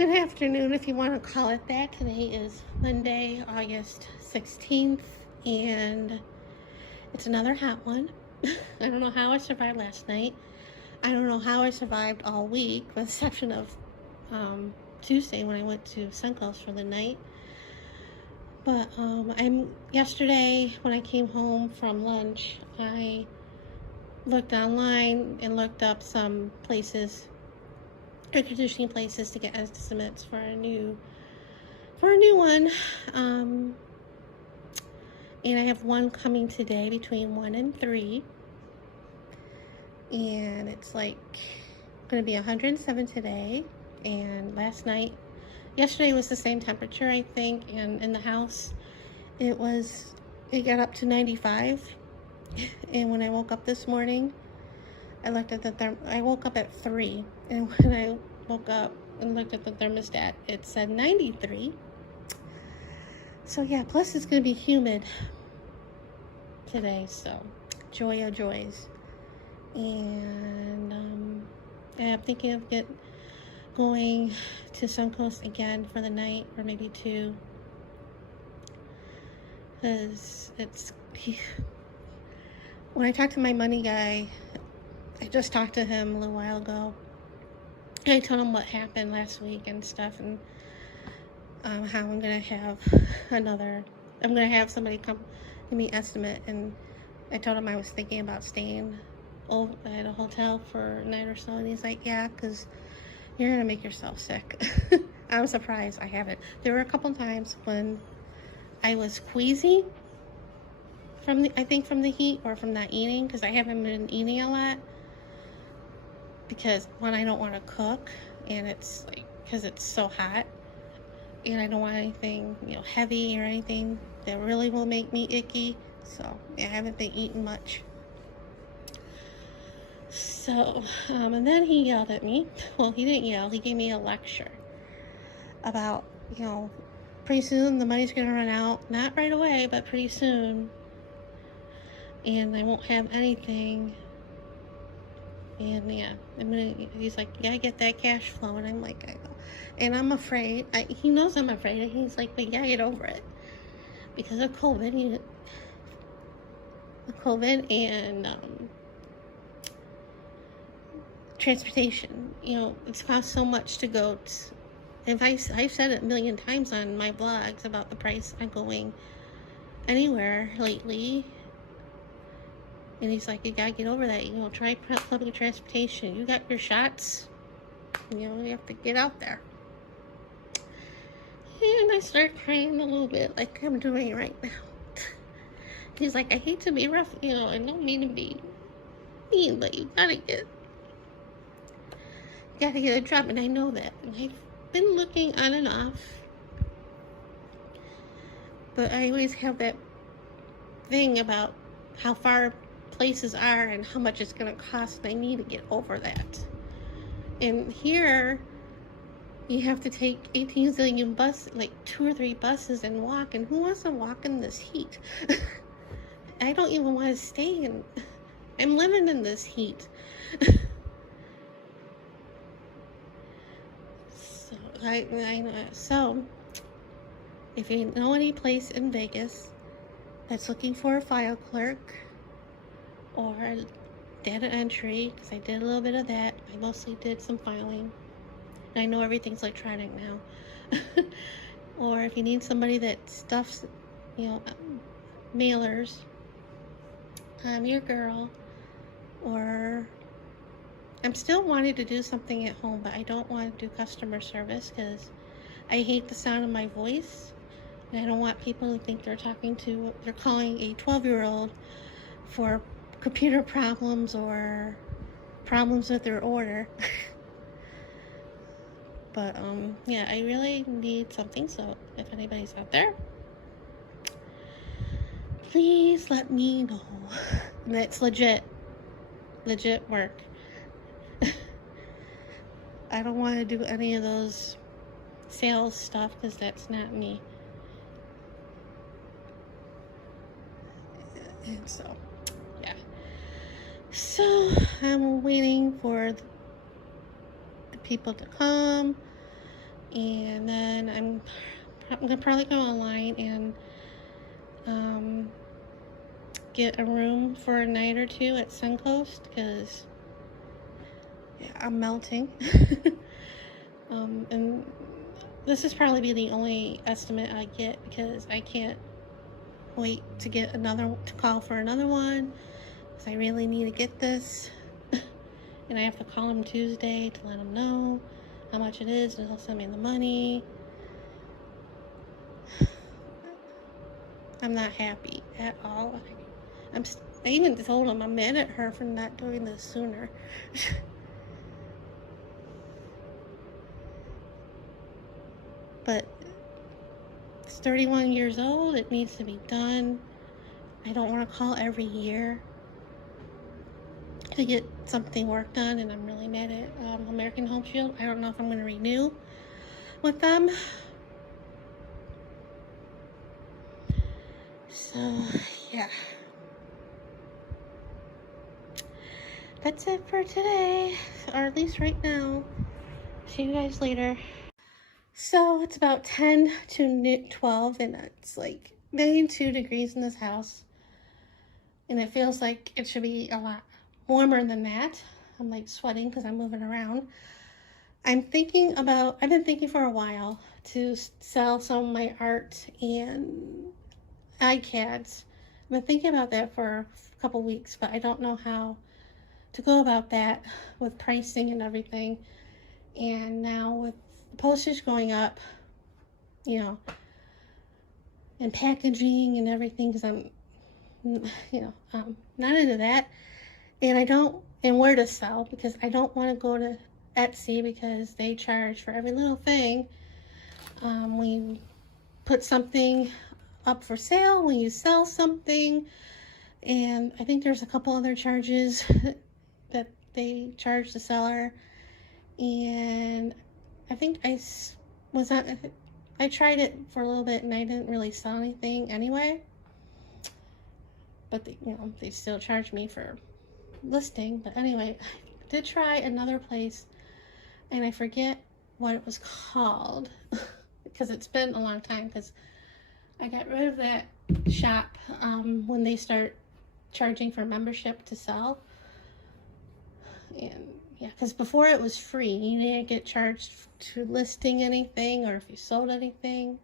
Good afternoon, if you want to call it that. Today is Monday, August 16th, and it's another hot one. I don't know how I survived last night. I don't know how I survived all week, with the exception of Tuesday when I went to Suncoast for the night. But yesterday when I came home from lunch, I looked online and looked up some places, air conditioning places, to get estimates for a new one. And I have one coming today between 1 and 3, and it's like going to be 107 today. And yesterday was the same temperature, I think, and in the house it got up to 95. And when I woke up this morning, I looked at I woke up at 3, and when I woke up and looked at the thermostat, it said 93. So yeah, plus it's going to be humid today, so joy of joys. And I'm thinking of going to Suncoast again for the night, or maybe 2, because when I talked to my money guy, I just talked to him a little while ago, and I told him what happened last week and stuff, and how I'm gonna have somebody come give me an estimate. And I told him I was thinking about staying at a hotel for a night or so, and he's like, yeah, because you're gonna make yourself sick. I'm surprised I haven't. There were a couple times when I was queasy from the heat, or from not eating, because I haven't been eating a lot, because when I don't want to cook, and it's like because it's so hot, and I don't want anything heavy or anything that really will make me icky. So yeah, I haven't been eating much. So and then he yelled at me. Well, he didn't yell, he gave me a lecture about pretty soon the money's gonna run out, not right away, but pretty soon, and I won't have anything. And yeah, he's like, you gotta get that cash flow. And I'm like, I know. And I'm afraid. He knows I'm afraid. And he's like, but you gotta get over it. Because of COVID, and transportation. It's cost so much to go. I've said it a million times on my blogs about the price of going anywhere lately. And he's like, you gotta get over that. Try public transportation. You got your shots. You have to get out there. And I start crying a little bit, like I'm doing right now. He's like, I hate to be rough. I don't mean to be mean, but you gotta get a job. And I know that. And I've been looking on and off. But I always have that thing about how far places are and how much it's going to cost, and I need to get over that. And here you have to take 18 zillion buses, like 2 or 3 buses, and walk, and who wants to walk in this heat? I don't even want to stay in. I'm living in this heat. So I know. So if you know any place in Vegas that's looking for a file clerk or data entry, because I did a little bit of that. I mostly did some filing. And I know everything's electronic now. Or if you need somebody that stuffs, mailers, I'm your girl. Or I'm still wanting to do something at home, but I don't want to do customer service because I hate the sound of my voice. And I don't want people to think they're calling a 12-year-old for computer problems or problems with their order. But yeah, I really need something. So if anybody's out there, please let me know. And it's legit work. I don't want to do any of those sales stuff because that's not me. And so yeah, so I'm waiting for the people to come. And then I'm gonna probably go online and get a room for a night or two at Suncoast, because yeah, I'm melting. And this is probably be the only estimate I get, because I can't wait to get to call for another one, because I really need to get this. And I have to call them Tuesday to let them know how much it is, and they'll send me the money. I'm not happy at all. I even told them I'm mad at her for not doing this sooner. But it's 31 years old. It needs to be done. I don't want to call every year to get something work done, and I'm really mad at American Home Shield. I don't know if I'm going to renew with them. So, yeah. That's it for today, or at least right now. See you guys later. So, it's about 10 to 12, and it's like 92 degrees in this house. And it feels like it should be a lot warmer than that. I'm like sweating because I'm moving around. I've been thinking for a while to sell some of my art and iCads. I've been thinking about that for a couple weeks, but I don't know how to go about that with pricing and everything. And now with the postage going up, you know, and packaging and everything, because I'm, not into that. And where to sell, because I don't want to go to Etsy, because they charge for every little thing. When you put something up for sale, when you sell something, and I think there's a couple other charges that they charge the seller. And I think I tried it for a little bit, and I didn't really sell anything anyway. But they still charge me for listing. But anyway, I did try another place, and I forget what it was called because it's been a long time, because I got rid of that shop when they start charging for membership to sell. And yeah, because before it was free. You didn't get charged to listing anything, or if you sold anything.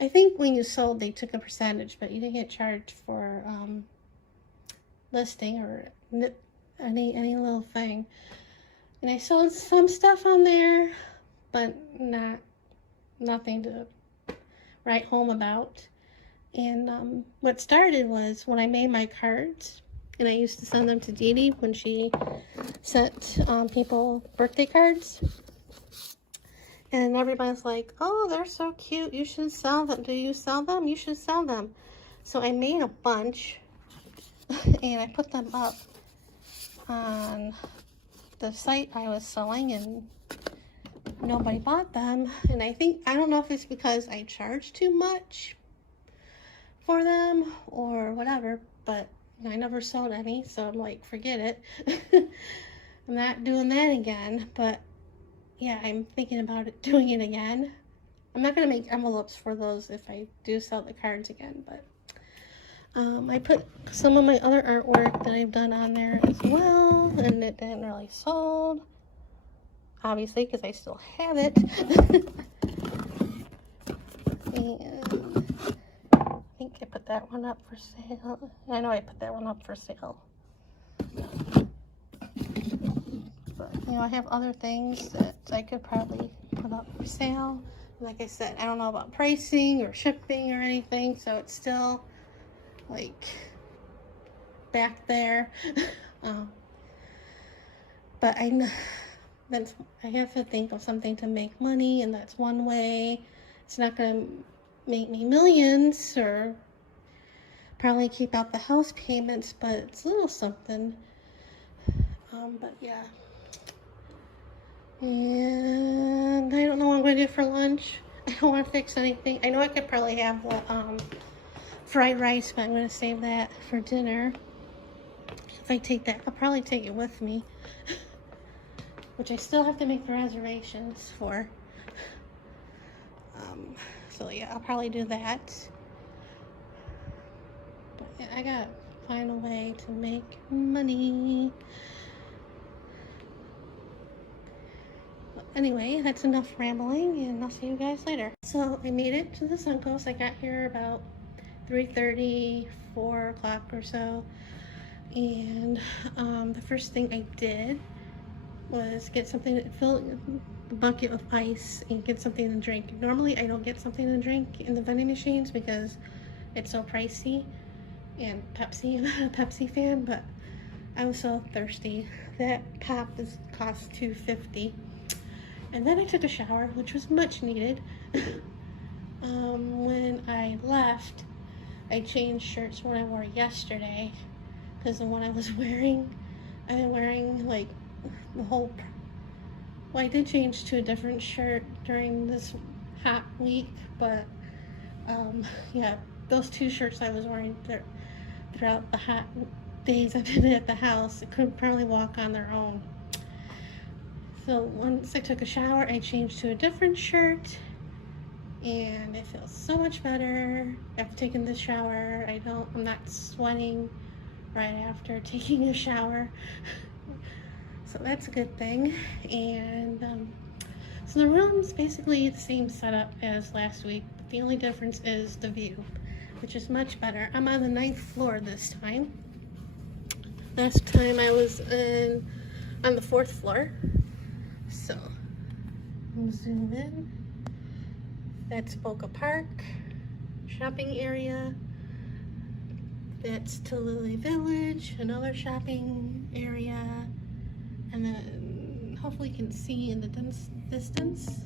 I think when you sold, they took a percentage, but you didn't get charged for listing or any little thing. And I sold some stuff on there, but nothing to write home about. And what started was when I made my cards, and I used to send them to Dee Dee when she sent people birthday cards. And everybody's like, oh, they're so cute, you should sell them. Do you sell them? You should sell them. So I made a bunch, and I put them up on the site I was selling, and nobody bought them. And I don't know if it's because I charged too much for them or whatever, but I never sold any, so I'm like, forget it. I'm not doing that again. But yeah, I'm thinking about doing it again. I'm not going to make envelopes for those if I do sell the cards again, but I put some of my other artwork that I've done on there as well, and it didn't really sold, obviously, because I still have it. And I think I put that one up for sale. I know I put that one up for sale. But, I have other things that I could probably put up for sale. Like I said, I don't know about pricing or shipping or anything, so it's still, like, back there. But I have to think of something to make money, and that's one way. It's not going to make me millions or probably keep out the house payments, but it's a little something. But yeah. And I don't know what I'm going to do for lunch. I don't want to fix anything. I know I could probably have the fried rice, but I'm going to save that for dinner. If I take that, I'll probably take it with me, which I still have to make the reservations for. So yeah, I'll probably do that. But yeah, I gotta find a way to make money. But anyway, that's enough rambling, and I'll see you guys later. So I made it to the Suncoast. I got here about 3:30, 4 o'clock or so. And the first thing I did was get something, fill the bucket with ice and get something to drink. Normally I don't get something to drink in the vending machines because it's so pricey, and Pepsi, I'm not a Pepsi fan, but I was so thirsty. That pop cost $2.50. And then I took a shower, which was much needed. When I left, I changed shirts from what I wore yesterday, because the one I was wearing, I've been wearing like the whole, well, I did change to a different shirt during this hot week, but yeah, those two shirts I was wearing throughout the hot days I've been at the house, I couldn't probably walk on their own. So once I took a shower, I changed to a different shirt, and it feels so much better after taking the shower. I'm not sweating right after taking a shower. So that's a good thing. And so the room's basically the same setup as last week, but the only difference is the view, which is much better. I'm on the 9th floor this time. Last time I was on the 4th floor. So I'm gonna zoom in. That's Boca Park shopping area. That's to Lily Village, another shopping area. And then hopefully you can see in the distance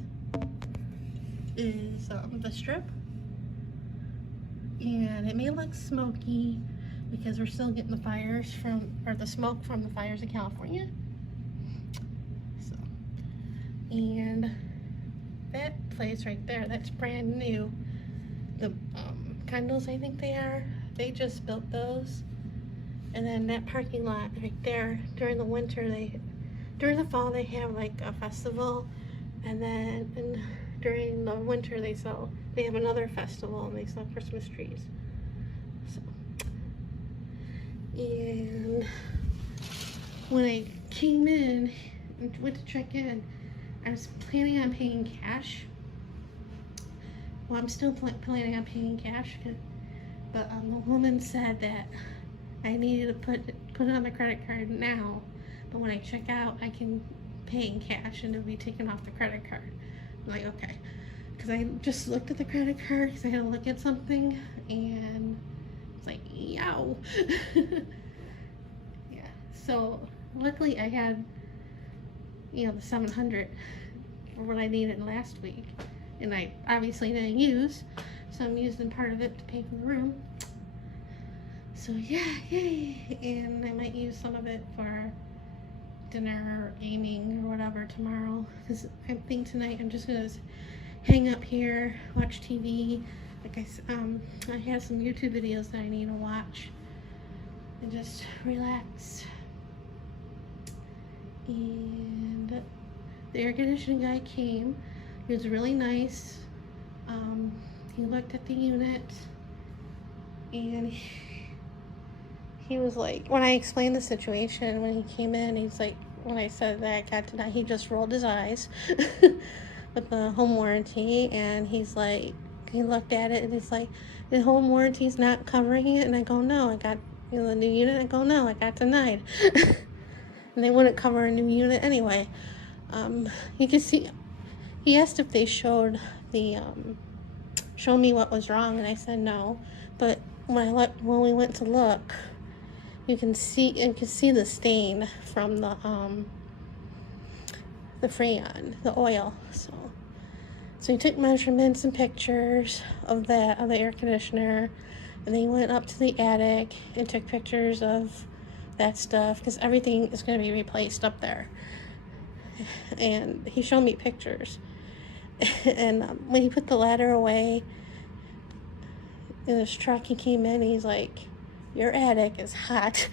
is the Strip. And it may look smoky because we're still getting the fires the smoke from the fires in California. So, and that place right there, that's brand new. The condos, I think they just built those. And then that parking lot right there, during the winter, during the fall they have like a festival, and then during the winter they have another festival, and they sell Christmas trees. So, and when I came in and went to check in, I was planning on paying cash. Well, I'm still planning on paying cash, but the woman said that I needed to put it on my credit card now, but when I check out, I can pay in cash and it'll be taken off the credit card. I'm like, okay, because I just looked at the credit card because I had to look at something, and it's like, yow. Yeah, so luckily I had, the 700 for what I needed last week, and I obviously didn't use, so I'm using part of it to pay for the room. So yeah, yay! And I might use some of it for dinner or gaming or whatever tomorrow, because I think tonight I'm just gonna hang up here, watch TV. Like I have some YouTube videos that I need to watch and just relax. And the air conditioning guy came. He was really nice. He looked at the unit, and he was like, when I explained the situation, when he came in, he's like, when I said that I got tonight, he just rolled his eyes with the home warranty, and he's like, he looked at it and he's like, the home warranty's not covering it. And I go, no, I got the new unit. I go, no, I got denied. And they wouldn't cover a new unit anyway. You can see, he asked if they showed show me what was wrong, and I said no. But when we went to look, you can see the stain from the Freon, the oil. So he took measurements and pictures of the air conditioner, and then he went up to the attic and took pictures of that stuff, because everything is going to be replaced up there. And he showed me pictures. And when he put the ladder away in his truck, he came in and he's like, your attic is hot.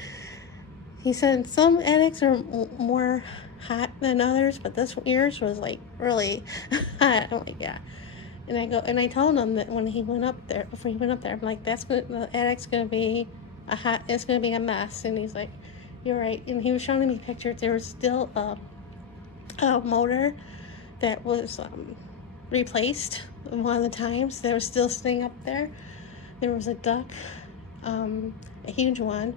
He said some attics are more hot than others, but yours was like really hot. I'm like, yeah. And I told him that when he went up there, before he went up there, I'm like, the attic's gonna be it's gonna be a mess. And he's like, you're right. And he was showing me pictures. There was still a motor that was replaced one of the times. They were still sitting up there. There was a duck, a huge one,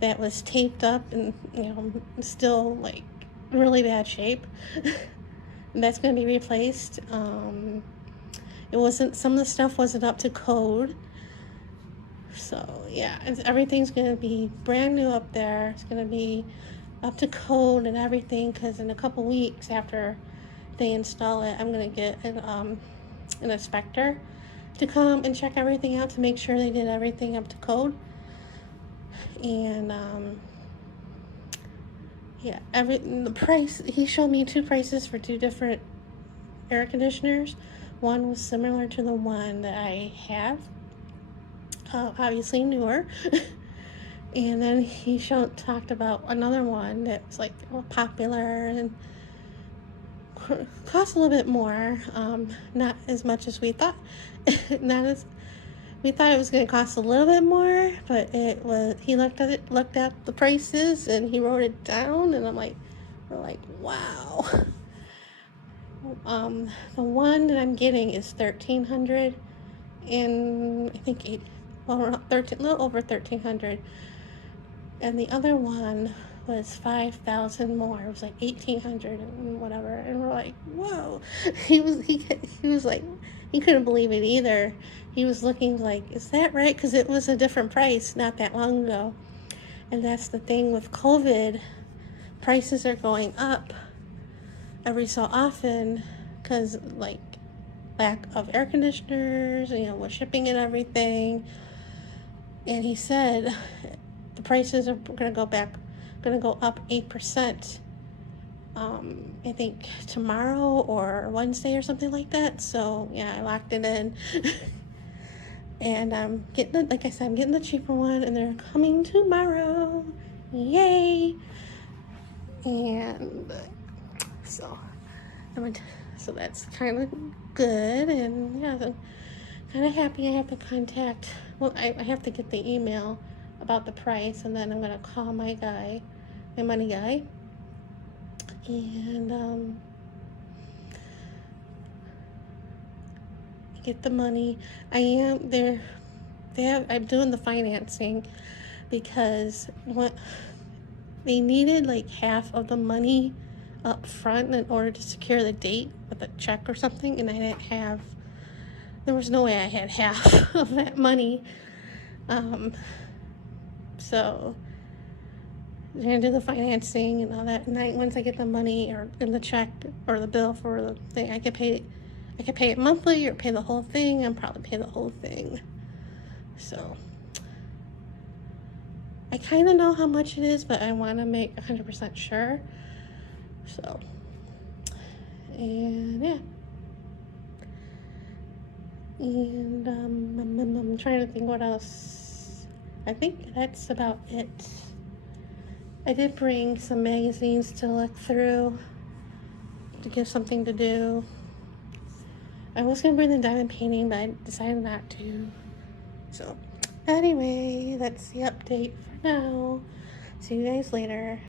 that was taped up and, still like really bad shape. And that's going to be replaced. Some of the stuff wasn't up to code. So yeah, everything's going to be brand new up there. It's going to be up to code and everything, because in a couple weeks after they install it, I'm going to get an inspector to come and check everything out to make sure they did everything up to code. And yeah, the price, he showed me two prices for two different air conditioners. One was similar to the one that I have, obviously newer. And then he talked about another one that was like popular and cost a little bit more, not as much as we thought. We thought it was going to cost a little bit more, but it was. He looked at the prices, and he wrote it down, and we're like, wow. The one that I'm getting is $1,300, and I think a little over $1,300, and the other one was $5,000 more. It was like $1,800 and whatever, and we're like, whoa. He was like, he couldn't believe it either. He was looking like, is that right? Because it was a different price not that long ago. And that's the thing with COVID. Prices are going up every so often because, like, lack of air conditioners, with shipping and everything. And he said the prices are going to go up 8%. I think tomorrow or Wednesday or something like that. So yeah, I locked it in. And I'm getting like I said, I'm getting the cheaper one, and they're coming tomorrow. Yay! And so so that's kind of good, and yeah, I'm kind of happy. I have to contact. Well, I have to get the email about the price, and then I'm gonna call my money guy, and get the money. I'm doing the financing because they needed like half of the money up front in order to secure the date with a check or something, and there was no way I had half of that money. So they're gonna do the financing and all that, and once I get the money or in the check or the bill for the thing, I could pay it monthly or pay the whole thing. I'll probably pay the whole thing. So I kind of know how much it is, but I want to make 100% sure. So, and yeah. And I'm trying to think what else. I think that's about it. I did bring some magazines to look through to give something to do. I was going to bring the diamond painting, but I decided not to. So, anyway, that's the update for now. See you guys later.